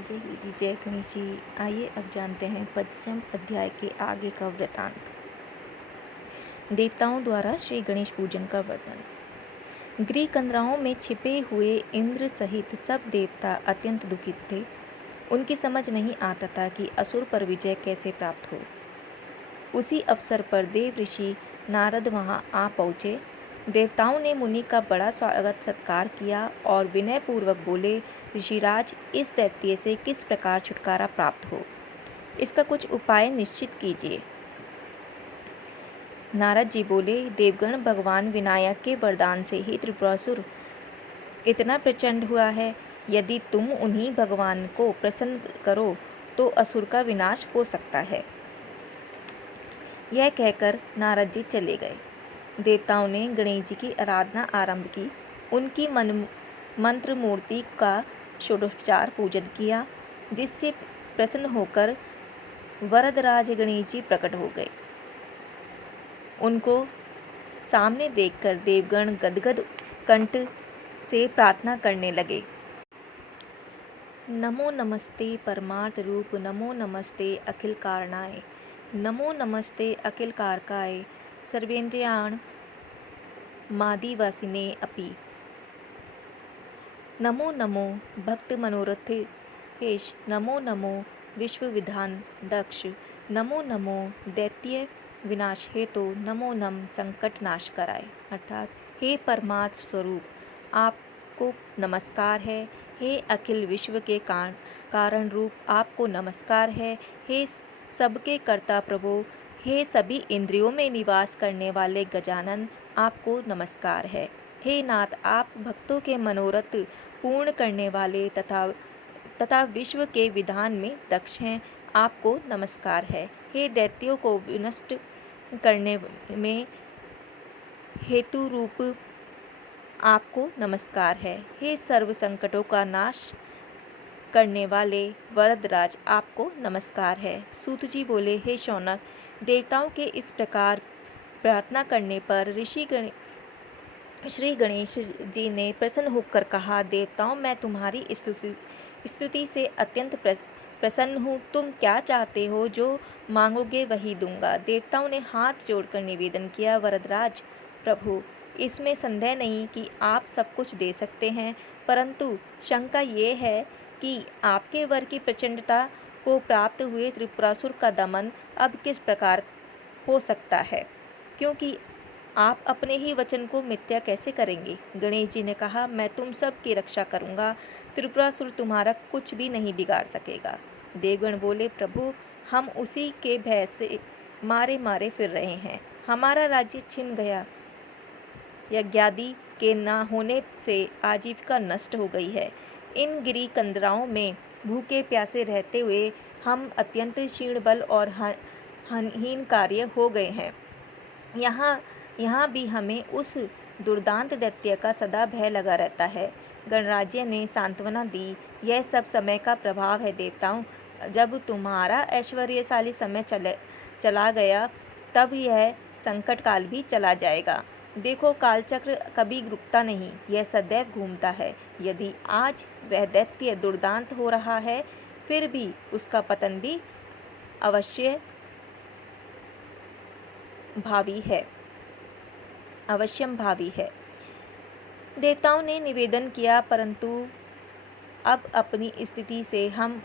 जय गुरु जी, जय गणेश जी। आइए अब जानते हैं पंचम अध्याय के आगे का वृतांत। देवताओं द्वारा श्री गणेश पूजन का वर्णन। गृह कंदराओं में छिपे हुए इंद्र सहित सब देवता अत्यंत दुखित थे। उनकी समझ नहीं आता था कि असुर पर विजय कैसे प्राप्त हो। उसी अवसर पर देव ऋषि नारद वहां आ पहुँचे। देवताओं ने मुनि का बड़ा स्वागत सत्कार किया और विनय पूर्वक बोले, ऋषिराज, इस दैत्य से किस प्रकार छुटकारा प्राप्त हो, इसका कुछ उपाय निश्चित कीजिए। नारद जी बोले, देवगण, भगवान विनायक के वरदान से ही त्रिपुरासुर इतना प्रचंड हुआ है। यदि तुम उन्हीं भगवान को प्रसन्न करो तो असुर का विनाश हो सकता है। यह कहकर नारद जी चले गए। देवताओं ने गणेश जी की आराधना आरंभ की। उनकी मंत्र मूर्ति का षोडशोपचार पूजन किया, जिससे प्रसन्न होकर वरदराज गणेश जी प्रकट हो गए। उनको सामने देखकर देवगण गदगद कंठ से प्रार्थना करने लगे। नमो नमस्ते परमार्थ रूप, नमो नमस्ते अखिल कारणाय, नमो नमस्ते अखिल कारकाय, सर्वेन्द्रियाण मादिवासिने अपि, नमो नमो भक्त मनोरथेश, नमो नमो विश्वविधान दक्ष, नमो नमो दैत्य विनाश हेतु, नमो नम संकट नाश कराए। अर्थात, हे परमात्म स्वरूप, आपको नमस्कार है। हे अखिल विश्व के कारण रूप, आपको नमस्कार है। हे सबके कर्ता प्रभु, हे सभी इंद्रियों में निवास करने वाले गजानन, आपको नमस्कार है। हे नाथ, आप भक्तों के मनोरथ पूर्ण करने वाले तथा विश्व के विधान में दक्ष हैं, आपको नमस्कार है। हे दैत्यों को विनष्ट करने में हेतु रूप, आपको नमस्कार है। हे सर्व संकटों का नाश करने वाले वरदराज, आपको नमस्कार है। सूत जी बोले, हे शौनक, देवताओं के इस प्रकार प्रार्थना करने पर श्री गणेश जी ने प्रसन्न होकर कहा, देवताओं, मैं तुम्हारी स्तुति से अत्यंत प्रसन्न हूँ। तुम क्या चाहते हो, जो मांगोगे वही दूंगा। देवताओं ने हाथ जोड़कर निवेदन किया, वरदराज प्रभु, इसमें संदेह नहीं कि आप सब कुछ दे सकते हैं, परंतु शंका ये है कि आपके वर की प्रचंडता को प्राप्त हुए त्रिपुरासुर का दमन अब किस प्रकार हो सकता है, क्योंकि आप अपने ही वचन को मिथ्या कैसे करेंगे। गणेश जी ने कहा, मैं तुम सब की रक्षा करूंगा, त्रिपुरासुर तुम्हारा कुछ भी नहीं बिगाड़ सकेगा। देवगण बोले, प्रभु, हम उसी के भय से मारे मारे फिर रहे हैं। हमारा राज्य छिन गया, यज्ञादि के न होने से आजीविका नष्ट हो गई है। इन गिरी कंदराओं में भूखे प्यासे रहते हुए हम अत्यंत क्षीण बल और हीन कार्य हो गए हैं। यहाँ भी हमें उस दुर्दांत दैत्य का सदा भय लगा रहता है। गणराज्य ने सांत्वना दी, यह सब समय का प्रभाव है। देवताओं, जब तुम्हारा ऐश्वर्यशाली समय चला गया, तब यह संकट काल भी चला जाएगा। देखो, कालचक्र कभी रुकता नहीं, यह सदैव घूमता है। यदि आज वह दैत्य दुर्दांत हो रहा है, फिर भी उसका पतन भी अवश्य भावी है। देवताओं ने निवेदन किया, परंतु अब अपनी स्थिति से हम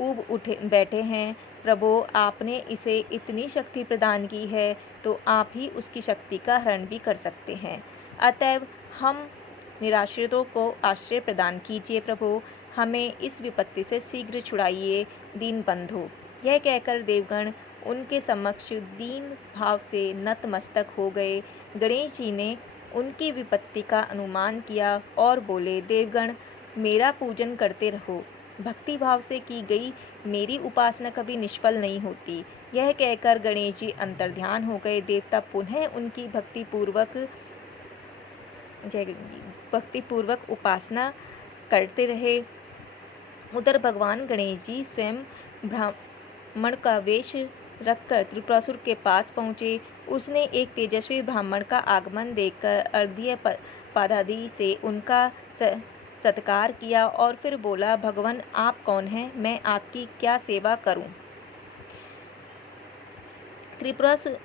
ऊब बैठे हैं। प्रभु, आपने इसे इतनी शक्ति प्रदान की है, तो आप ही उसकी शक्ति का हरण भी कर सकते हैं। अतएव हम निराश्रितों को आश्रय प्रदान कीजिए। प्रभु, हमें इस विपत्ति से शीघ्र छुड़ाइए, दीन बंधु। यह कहकर देवगण उनके समक्ष दीन भाव से नतमस्तक हो गए। गणेश जी ने उनकी विपत्ति का अनुमान किया और बोले, देवगण, मेरा पूजन करते रहो। भक्ति भाव से की गई मेरी उपासना कभी निष्फल नहीं होती। यह कहकर गणेश जी अंतर्ध्यान हो गए। देवता पुनः उनकी भक्तिपूर्वक उपासना करते रहे। उधर भगवान गणेश जी स्वयं ब्राह्मण का वेश रखकर त्रिपुरासुर के पास पहुँचे। उसने एक तेजस्वी ब्राह्मण का आगमन देखकर अर्घ्य पादादि से उनका सत्कार किया और फिर बोला, भगवान आप कौन हैं, मैं आपकी क्या सेवा करूं। त्रिपुरासुर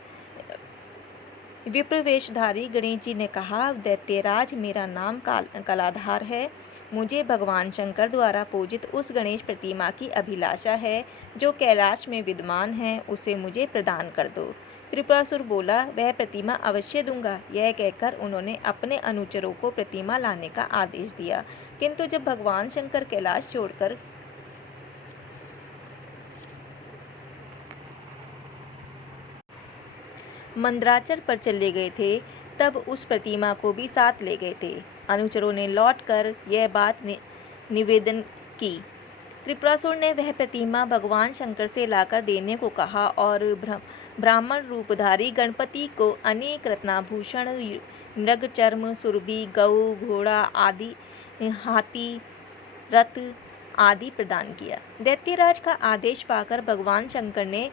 विप्रवेशधारी गणेश जी ने कहा, दैत्यराज मेरा नाम कलाधार है। मुझे भगवान शंकर द्वारा पूजित उस गणेश प्रतिमा की अभिलाषा है जो कैलाश में विद्यमान है, उसे मुझे प्रदान कर दो। त्रिपुरासुर बोला, वह प्रतिमा अवश्य दूंगा। यह कहकर उन्होंने अपने अनुचरों को प्रतिमा लाने का आदेश दिया। किंतु जब भगवान शंकर कैलाश छोड़कर मंदराचल पर चले गए थे, तब उस प्रतिमा को भी साथ ले गए थे। अनुचरों ने लौटकर यह बात निवेदन की। त्रिपुरासुर ने वह प्रतिमा भगवान शंकर से लाकर देने को कहा और ब्राह्मण रूपधारी गणपति को अनेक रत्नाभूषण, मृग चर्म, सुरभि, गऊ, घोड़ा आदि, हाथी, रथ आदि प्रदान किया। दैत्यराज का आदेश पाकर भगवान शंकर ने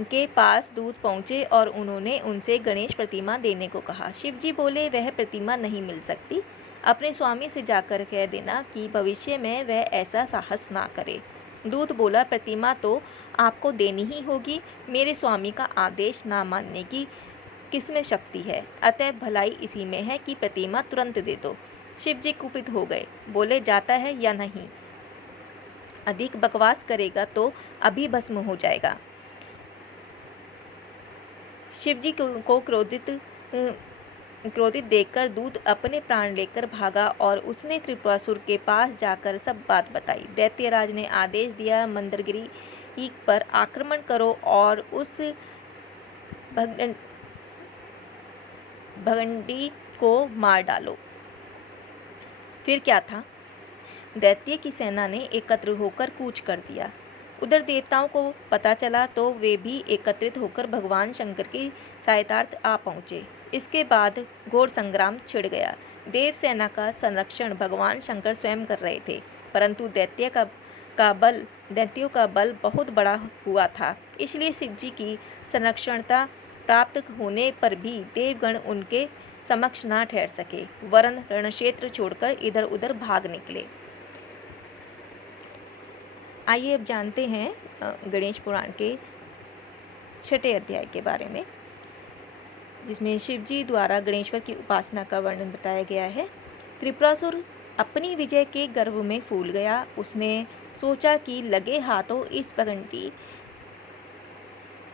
के पास दूत पहुँचे और उन्होंने उनसे गणेश प्रतिमा देने को कहा। शिवजी बोले, वह प्रतिमा नहीं मिल सकती। अपने स्वामी से जाकर कह देना कि भविष्य में वह ऐसा साहस ना करे। दूत बोला, प्रतिमा तो आपको देनी ही होगी। मेरे स्वामी का आदेश ना मानने की किसमें शक्ति है, अतः भलाई इसी में है कि प्रतिमा तुरंत दे दो। शिवजी कुपित हो गए, बोले, जाता है या नहीं? अधिक बकवास करेगा तो अभी भस्म हो जाएगा। शिवजी को क्रोधित देखकर दूत अपने प्राण लेकर भागा और उसने त्रिपुरासुर के पास जाकर सब बात बताई। दैत्यराज ने आदेश दिया, मंदरगिरी पर आक्रमण करो और उस भगंडी को मार डालो। फिर क्या था? दैत्य की सेना ने एकत्र होकर कूच कर दिया। उधर देवताओं को पता चला तो वे भी एकत्रित होकर भगवान शंकर की सहायतार्थ आ पहुँचे। इसके बाद घोर संग्राम छिड़ गया। देव सेना का संरक्षण भगवान शंकर स्वयं कर रहे थे, परंतु दैत्यों का बल बहुत बड़ा हुआ था, इसलिए शिवजी की संरक्षणता प्राप्त होने पर भी देवगण उनके समक्ष न ठहर सके, वरन रणक्षेत्र छोड़कर इधर उधर भाग निकले। आइए अब जानते हैं गणेश पुराण के 6ठे अध्याय के बारे में, जिसमें शिवजी द्वारा गणेश्वर की उपासना का वर्णन बताया गया है। त्रिपुरासुर अपनी विजय के गर्व में फूल गया। उसने सोचा कि लगे हाथों इस भगंडी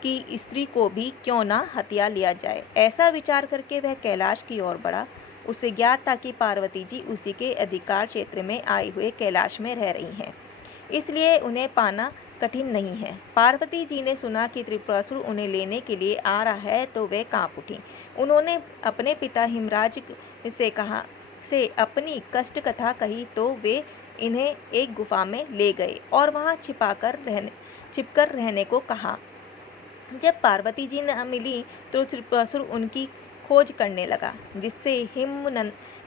की स्त्री को भी क्यों ना हत्या लिया जाए। ऐसा विचार करके वह कैलाश की ओर बढ़ा। उसे ज्ञात था कि पार्वती जी उसी के अधिकार क्षेत्र में आए हुए कैलाश में रह रही हैं, इसलिए उन्हें पाना कठिन नहीं है। पार्वती जी ने सुना कि त्रिपुरासुर उन्हें लेने के लिए आ रहा है तो वे कांप उठी। उन्होंने अपने पिता हिमराज से अपनी कष्ट कथा कही तो वे इन्हें एक गुफा में ले गए और वहां छिपकर रहने को कहा। जब पार्वती जी न मिली तो त्रिपुरासुर उनकी खोज करने लगा, जिससे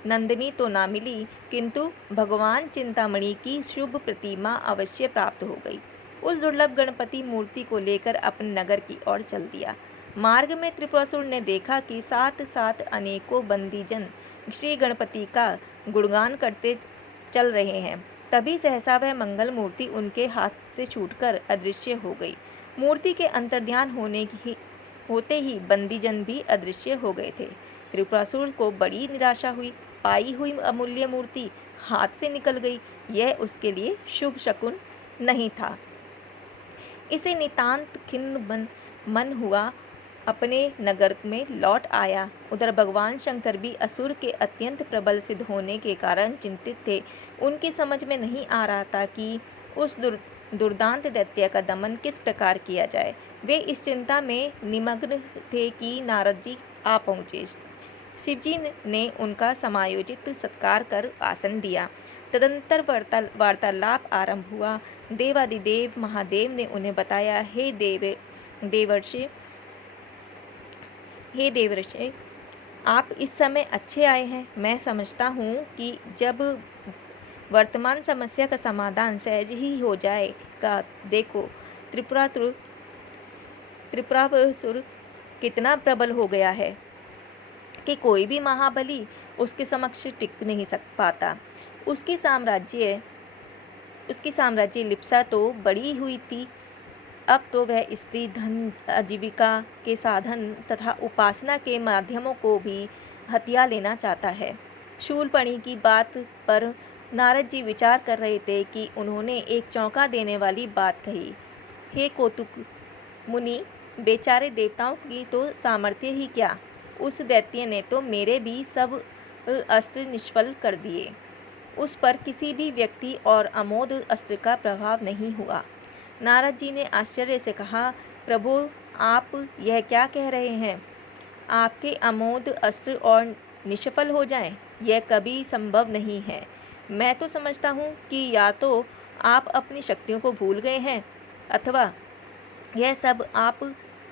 नंदिनी तो ना मिली, किंतु भगवान चिंतामणि की शुभ प्रतिमा अवश्य प्राप्त हो गई। उस दुर्लभ गणपति मूर्ति को लेकर अपने नगर की ओर चल दिया। मार्ग में त्रिपुरासुर ने देखा कि साथ साथ अनेकों बंदीजन श्री गणपति का गुणगान करते चल रहे हैं। तभी सहसा वह मंगल मूर्ति उनके हाथ से छूटकर अदृश्य हो गई। मूर्ति के अंतर्ध्यान होते ही बंदीजन भी अदृश्य हो गए थे। त्रिपुरासुर को बड़ी निराशा हुई। पाई हुई अमूल्य मूर्ति हाथ से निकल गई, यह उसके लिए शुभ शकुन नहीं था। इसे नितांत खिन्न मन हुआ अपने नगर में लौट आया। उधर भगवान शंकर भी असुर के अत्यंत प्रबल सिद्ध होने के कारण चिंतित थे। उनकी समझ में नहीं आ रहा था कि उस दुर्दांत दैत्य का दमन किस प्रकार किया जाए। वे इस चिंता में निमग्न थे कि नारद जी आ पहुँचे। शिवजी ने उनका समायोजित सत्कार कर आसन दिया। तदंतर वार्तालाप आरंभ हुआ। देवादिदेव महादेव ने उन्हें बताया, हे देवर्षि, आप इस समय अच्छे आए हैं। मैं समझता हूँ कि जब वर्तमान समस्या का समाधान सहज ही हो जाएगा। देखो, त्रिपुरासुर कितना प्रबल हो गया है कि कोई भी महाबली उसके समक्ष टिक नहीं पाता। उसकी साम्राज्य लिप्सा तो बड़ी हुई थी। अब तो वह स्त्री धन आजीविका के साधन तथा उपासना के माध्यमों को भी हथिया लेना चाहता है। शूलपणि की बात पर नारद जी विचार कर रहे थे कि उन्होंने एक चौंका देने वाली बात कही। हे कौतुक मुनि, बेचारे देवताओं की तो सामर्थ्य ही क्या, उस दैत्य ने तो मेरे भी सब अस्त्र निष्फल कर दिए। उस पर किसी भी व्यक्ति और अमोद अस्त्र का प्रभाव नहीं हुआ। नारद जी ने आश्चर्य से कहा, प्रभु आप यह क्या कह रहे हैं? आपके अमोद अस्त्र और निष्फल हो जाएं, यह कभी संभव नहीं है। मैं तो समझता हूँ कि या तो आप अपनी शक्तियों को भूल गए हैं अथवा यह सब आप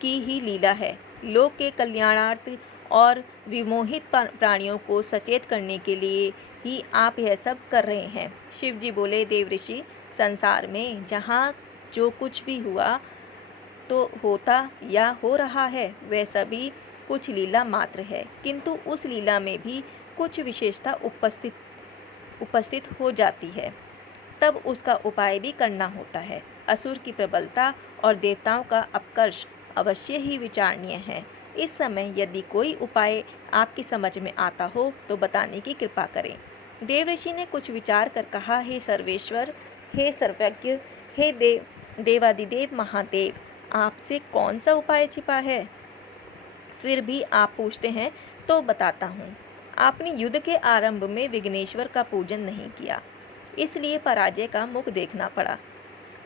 की ही लीला है। लोक के कल्याणार्थ और विमोहित प्राणियों को सचेत करने के लिए ही आप यह सब कर रहे हैं। शिव जी बोले, देवऋषि, संसार में जहाँ जो कुछ भी हुआ तो होता या हो रहा है वह सभी कुछ लीला मात्र है, किंतु उस लीला में भी कुछ विशेषता उपस्थित हो जाती है, तब उसका उपाय भी करना होता है। असुर की प्रबलता और देवताओं का अपकर्ष अवश्य ही विचारणीय है। इस समय यदि कोई उपाय आपकी समझ में आता हो तो बताने की कृपा करें। देवऋषि ने कुछ विचार कर कहा, हे सर्वेश्वर, हे सर्वज्ञ, हे देवादिदेव महादेव, आपसे कौन सा उपाय छिपा है? फिर भी आप पूछते हैं तो बताता हूँ। आपने युद्ध के आरंभ में विघ्नेश्वर का पूजन नहीं किया, इसलिए पराजय का मुख देखना पड़ा।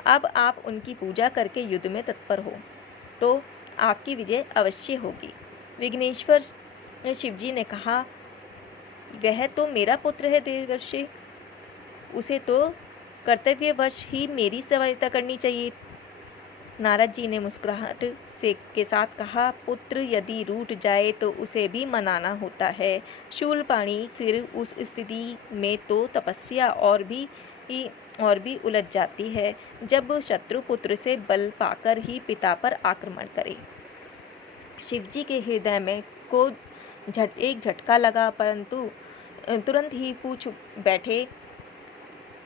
अब आप उनकी पूजा करके युद्ध में तत्पर हो तो आपकी विजय अवश्य होगी। विघ्नेश्वर शिवजी ने कहा, वह तो मेरा पुत्र है देवर्षि, उसे तो कर्तव्यवश ही मेरी सहायता करनी चाहिए। नारद जी ने मुस्कुराहट के साथ कहा, पुत्र यदि रूठ जाए तो उसे भी मनाना होता है। शूलपाणि फिर उस स्थिति में तो तपस्या और भी उलझ जाती है जब शत्रु पुत्र से बल पाकर ही पिता पर आक्रमण करे। शिवजी के हृदय में को एक झटका लगा, परंतु तुरंत ही पूछ बैठे,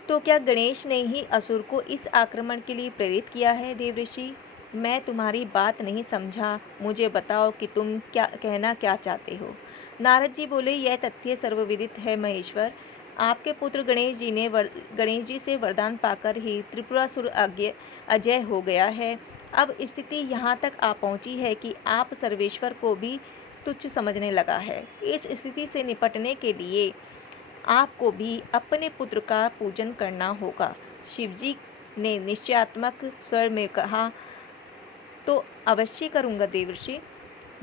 तो क्या गणेश ने ही असुर को इस आक्रमण के लिए प्रेरित किया है? देवऋषि, मैं तुम्हारी बात नहीं समझा, मुझे बताओ कि तुम क्या चाहते हो। नारद जी बोले, यह तथ्य सर्वविदित है महेश्वर। आपके पुत्र गणेश जी से वरदान पाकर ही त्रिपुरासुर अजय हो गया है। अब स्थिति यहाँ तक आ पहुँची है कि आप सर्वेश्वर को भी तुच्छ समझने लगा है। इस स्थिति से निपटने के लिए आपको भी अपने पुत्र का पूजन करना होगा। शिवजी ने निश्चयात्मक स्वर में कहा, तो अवश्य करूँगा देवर्षि,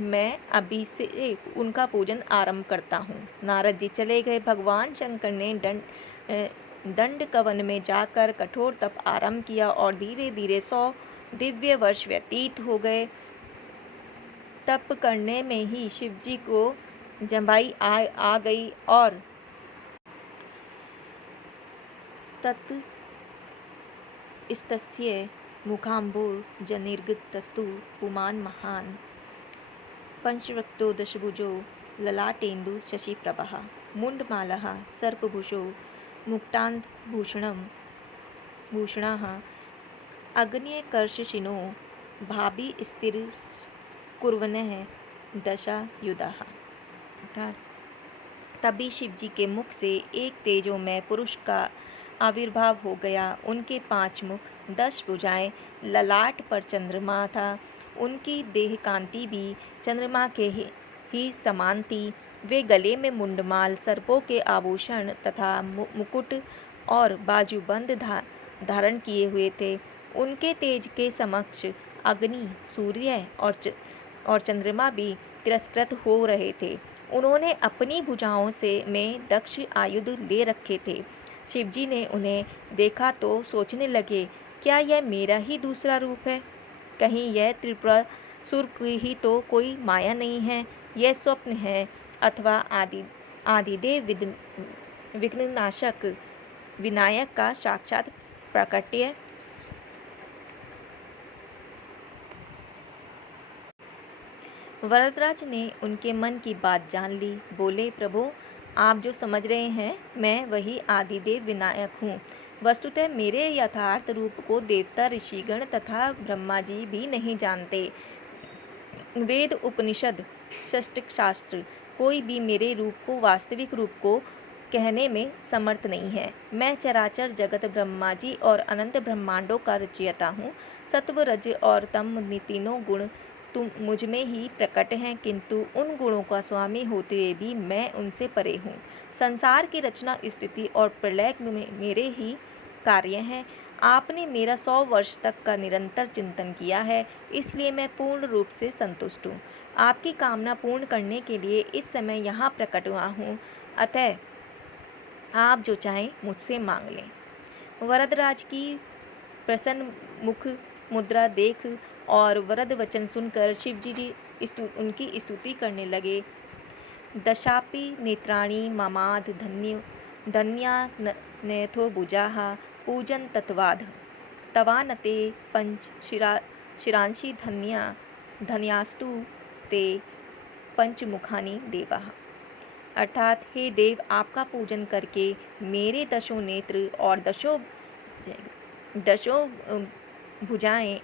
मैं अभी से उनका पूजन आरंभ करता हूँ। नारद जी चले गए। भगवान शंकर ने दंड कवन में जाकर कठोर तप आरंभ किया और धीरे धीरे 100 दिव्य वर्ष व्यतीत हो गए। तप करने में ही शिवजी को जम्भाई आ गई और ततस्तस्य मुखाम्बुजनिर्गतस्तु पुमान् महान् पंचवक्त्रो दशभुजो ललाटेन्दु शशिप्रभः मुण्डमालः सर्पभुजो मुक्तान्धभूषणः अग्न्यकर्षशिनो भाभिस्थिरकुर्वन्नः दशायुधाः। तभी शिवजी के मुख से एक तेजोमय पुरुष का आविर्भाव हो गया। उनके 5 मुख, 10 भुजाएं, ललाट पर चंद्रमा था। उनकी देह कांति भी चंद्रमा के ही समान थी। वे गले में मुंडमाल, सर्पों के आभूषण तथा मुकुट और बाजूबंद धारण किए हुए थे। उनके तेज के समक्ष अग्नि, सूर्य और चंद्रमा भी तिरस्कृत हो रहे थे। उन्होंने अपनी भुजाओं में दक्ष आयुध ले रखे थे। शिवजी ने उन्हें देखा तो सोचने लगे, क्या यह मेरा ही दूसरा रूप है? कहीं यह त्रिपुरासुर की ही तो कोई माया नहीं है, यह स्वप्न है अथवा आदिदेव विघ्ननाशक विनायक का साक्षात प्राकट्य। वरदराज ने उनके मन की बात जान ली। बोले, प्रभु, आप जो समझ रहे हैं, मैं वही आदिदेव विनायक हूँ। वस्तुतः मेरे यथार्थ रूप को देवता, ऋषिगण तथा ब्रह्मा जी भी नहीं जानते। वेद, उपनिषद, षष्ठ शास्त्र कोई भी मेरे रूप को, वास्तविक रूप को कहने में समर्थ नहीं है। मैं चराचर जगत, ब्रह्मा जी और अनंत ब्रह्मांडों का रचयिता हूँ। सत्व, रज और तम तीनों गुण तुम मुझ में ही प्रकट हैं, किंतु उन गुणों का स्वामी होते हुए भी मैं उनसे परे हूँ। संसार की रचना, स्थिति और प्रलय में मेरे ही कार्य हैं। आपने मेरा 100 वर्ष तक का निरंतर चिंतन किया है, इसलिए मैं पूर्ण रूप से संतुष्ट हूँ। आपकी कामना पूर्ण करने के लिए इस समय यहाँ प्रकट हुआ हूँ, अतः आप जो चाहें मुझसे मांग लें। वरदराज की प्रसन्न मुख मुद्रा देख और वरद वचन सुनकर शिवजी जी उनकी स्तुति करने लगे। दशापि नेत्राणि ममाद धन्या नयथो भुजाः पूजन तत्वाद तवानते पंच शिरांशि धन्यास्तु ते पंचमुखानि देवाः। अर्थात हे देव, आपका पूजन करके मेरे दशों नेत्र और दशों भुजाएं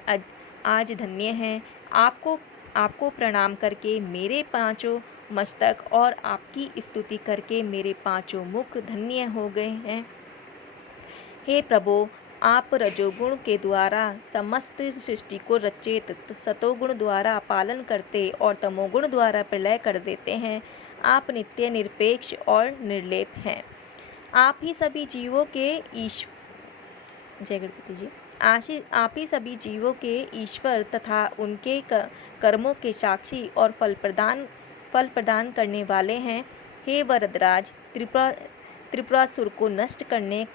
आज धन्य हैं। आपको प्रणाम करके मेरे 5 मस्तक और आपकी स्तुति करके मेरे 5 मुख धन्य हो गए हैं। हे प्रभो, आप रजोगुण के द्वारा समस्त सृष्टि को रचेत, सतोगुण द्वारा पालन करते और तमोगुण द्वारा प्रलय कर देते हैं। आप नित्य, निरपेक्ष और निर्लेप हैं। आप ही सभी जीवों के जय गणपति जी। आप ही सभी जीवों के ईश्वर तथा उनके कर्मों के साक्षी और फल प्रदान करने वाले हैं। हे वरदराज, त्रिपुरासुर को नष्ट करने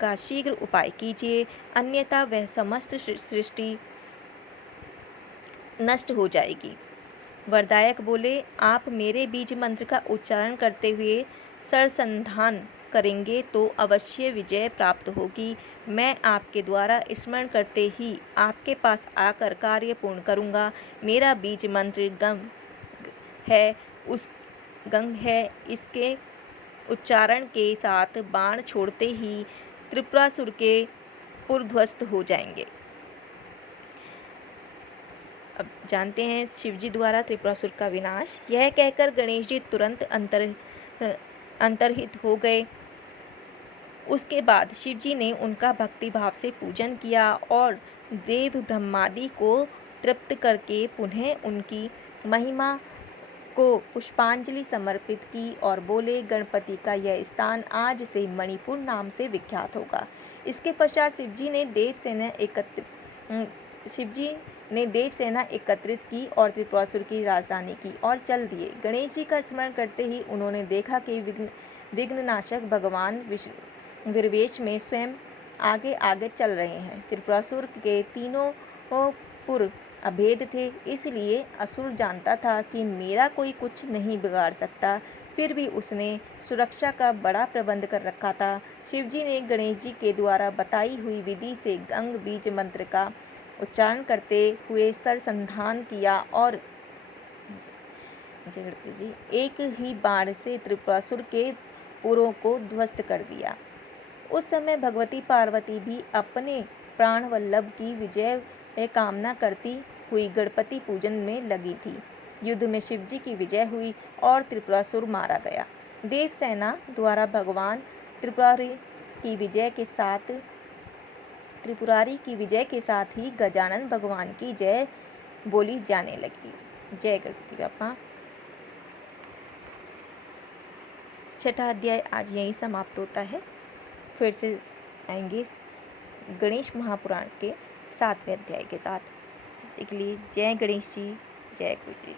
का शीघ्र उपाय कीजिए, अन्यथा वह समस्त सृष्टि नष्ट हो जाएगी। वरदायक बोले, आप मेरे बीज मंत्र का उच्चारण करते हुए सरसंधान करेंगे तो अवश्य विजय प्राप्त होगी। मैं आपके द्वारा स्मरण करते ही आपके पास आकर कार्य पूर्ण करूँगा। मेरा बीज मंत्र गंग है। इसके उच्चारण के साथ बाण छोड़ते ही त्रिपुरासुर के पुरध्वस्त हो जाएंगे। अब जानते हैं शिवजी द्वारा त्रिपुरासुर का विनाश। यह कहकर गणेश जी तुरंत अंतर्हित हो गए। उसके बाद शिवजी ने उनका भक्ति भाव से पूजन किया और देव ब्रह्मादि को तृप्त करके पुनः उनकी महिमा को पुष्पांजलि समर्पित की और बोले, गणपति का यह स्थान आज से मणिपुर नाम से विख्यात होगा। इसके पश्चात शिवजी ने देव सेना एकत्रित की और त्रिपुरासुर की राजधानी की ओर चल दिए। गणेश जी का स्मरण करते ही उन्होंने देखा कि विघ्ननाशक भगवान वीरवेश में स्वयं आगे आगे चल रहे हैं। त्रिपुरासुर के तीनों पुर अभेद थे, इसलिए असुर जानता था कि मेरा कोई कुछ नहीं बिगाड़ सकता। फिर भी उसने सुरक्षा का बड़ा प्रबंध कर रखा था। शिवजी ने गणेश जी के द्वारा बताई हुई विधि से गंग बीज मंत्र का उच्चारण करते हुए सरसंधान किया और एक ही बाण से त्रिपुरासुर के पुरों को ध्वस्त कर दिया। उस समय भगवती पार्वती भी अपने प्राण वल्लभ की विजय कामना करती हुई गणपति पूजन में लगी थी। युद्ध में शिवजी की विजय हुई और त्रिपुरासुर मारा गया। देव सेना द्वारा भगवान त्रिपुरारी की विजय के साथ ही गजानन भगवान की जय बोली जाने लगी। जय गणपति बाप्पा। छठा अध्याय आज यहीं समाप्त होता है। फिर से आएंगे गणेश महापुराण के 7वें अध्याय के साथ। इसके लिए जय गणेश जी, जय गुरु जी।